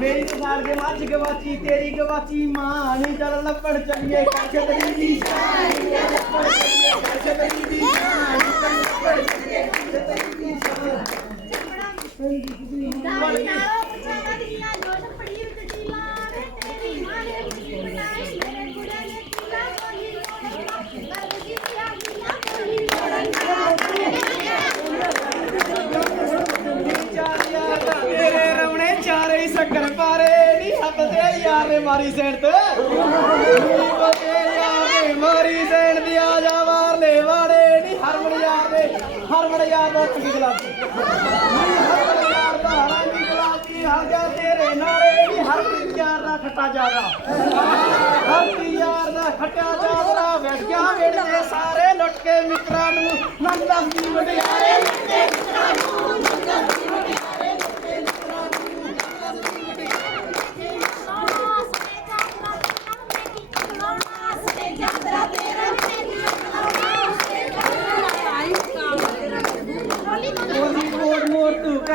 ਮੇਰੀ ਸਾਲ ਕੇ ਮੱਝ ਗਵਾਚੀ ਤੇਰੀ ਗਵਾਚੀ ਮਾਂ ਨਹੀਂ ਚੱਲ ਲੱਭਣ ਚੱਲੀਏ ਕੱਛ ਤੇਰੀ ਦੀ ਸ਼ਾਨ ਲੱਭਣ ਚੱਲੀਏ ਕੱਛ ਤੇਰੀ ਦੀ ਸ਼ਾਨ ਲੱਭਣ ਚੱਲੀਏ ਕੱਛ ਤੇਰੀ ਦੀ ਸ਼ਾਨ ਚਾਰ ਯਾਰ ਦਾ ਤੇਰੇ ਰਵਣੇ ਚਾਰੇ ਪਾਰੇ ਨੀ ਹੱਥ ਯਾਰ ਨੇ ਮਾਰੀ ਸੈਣ ਤੇ। ਯਾਰ ਨੇ ਮਾਰੀ ਸੈਣ ਦੀ ਆ ਜਾ ਵਾਰ ਵਾੜੇ ਨੀ ਹਰਮਨ ਯਾਰ ਦੇ। ਹਰਮਨ ਯਾਰ ਦਾ ਕੀ ਗਲਾਤੀ ਨੀ ਹਰਮਨ ਯਾਰ ਦਾ ਰੰਗੀ ਗਲਾਤੀ ਆ ਗਿਆ ਤੇਰੇ ਨਾਲੇ ਨੀ ਹਰਮਨ ਯਾਰ ਦਾ ਖੱਟਾ ਜਾਗਾ। ਹਰਮਨ ਯਾਰ ਦਾ ਖੱਟਾ ਜਾਗਰਾ ਵੜ ਗਿਆ ਵੇੜੇ ਸਾਰੇ ਲੁੱਟ ਕੇ ਮਿੱਤਰਾਂ ਨੂੰ। ਨੰਦਾਂ ਦੀ ਵਡਿਆਰੇ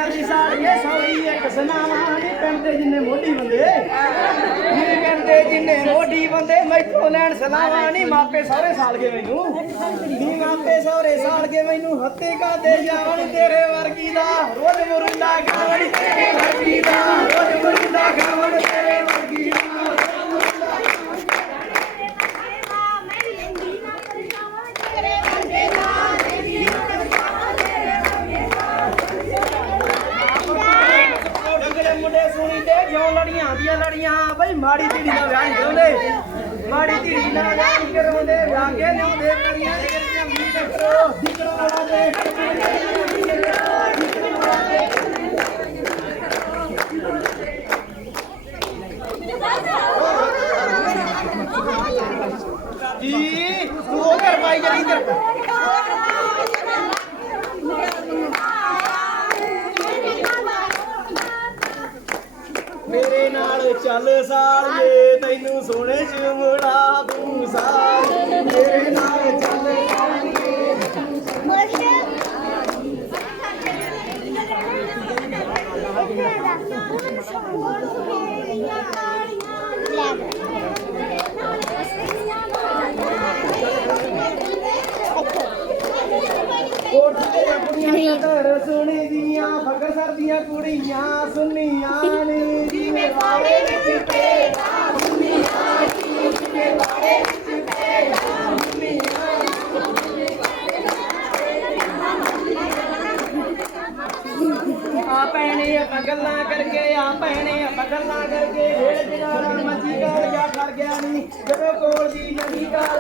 ਮੋੜ ਸਾੜੀਏ ਸੌੜੀ ਇੱਕ ਸੁਨਾਵਾ ਨੀ ਪਿੰਡ ਦੇ ਜਿੰਨੇ ਮੋਢੀ ਬੰਦੇ। ਮੇਰੇ ਪਿੰਡ ਦੇ ਜਿੰਨੇ ਮੋਢੀ ਬੰਦੇ, ਮੈਥੋਂ ਲੈਣ ਸਲਾਵਾ ਨੀ ਮਾਪੇ ਸਾਰੇ ਸਾਲ ਗਏ ਮੈਨੂੰ। ਨੀ ਮਾਪੇ ਸਾਰੇ ਸਾਲ ਕੇ ਮੈਨੂੰ ਹੱਤੇ ਕਾਦੇ ਜਾਣ ਤੇਰੇ ਵਰਗੀ ਦਾ। ਰੋਜ਼ ਮੁਰੰਦਾ ਖਾਵਣ ਮਾੜੀ ਧੀੜੀ ਨਾਲ ਵਿਆਹ ਨਹੀਂ ਕਰਾਉਂਦੇ। ਮਾੜੀ ਧੀੜੀ ਨਾਲ ਵਿਆਹ ਨਹੀਂ ਕਰਾਉਂਦੇ। ਵਿਆਹ ਕੇ ਲਿਆਉਂਦੇ ਕਰੀਆਂ ਕਰੀਆਂ ਵੀ ਕਰੋ ਦਿਕਰੋ ਵਾਲਾ ਦੇ ਜੀ ਉਹ ਘਰ ਜਰੀ ਇੱਧਰ ਮੇਰੇ ਨਾਲ ਚੱਲ ਸਾਲੀਏ ਤੈਨੂੰ ਸੋਹਣੇ ਚੁੰਮੜਾ ਦੂੰ ਸਾਲੀਏ ਮੇਰੇ ਨਾਲ ਚੱਲ ਸਾਲੀਏ ਸੋਹਣੇ ਦੀਆਂ ਫਕਰ ਸਰਦੀਆਂ ਕੁੜੀਆਂ ਸੁੰਨੀਆਂ ਨੇ। ਜਿਵੇਂ ਵਾੜੇ ਵਿੱਚ ਪੇੜਾ ਸੁੰਨੀਆਂ ਨੀ। ਜਿਵੇਂ ਵਾੜੇ ਵਿੱਚ ਪੇੜਾ ਆ ਪੈਣੇ ਆਪਾਂ ਗੱਲਾਂ ਕਰਕੇ ਆ ਪੈਣੇ ਆਪਾਂ ਗੱਲਾਂ ਕਰਕੇ। ਵੇੜ ਜਗਾਰਾ ਮੱਜੀ ਗਾਲ ਜਾ ਕਰ ਗਿਆ ਨਹੀਂ ਜਦੋਂ ਕੋਲ ਦੀ ਨਦੀ ਕਰ ਗਿਆ ਨਹੀਂ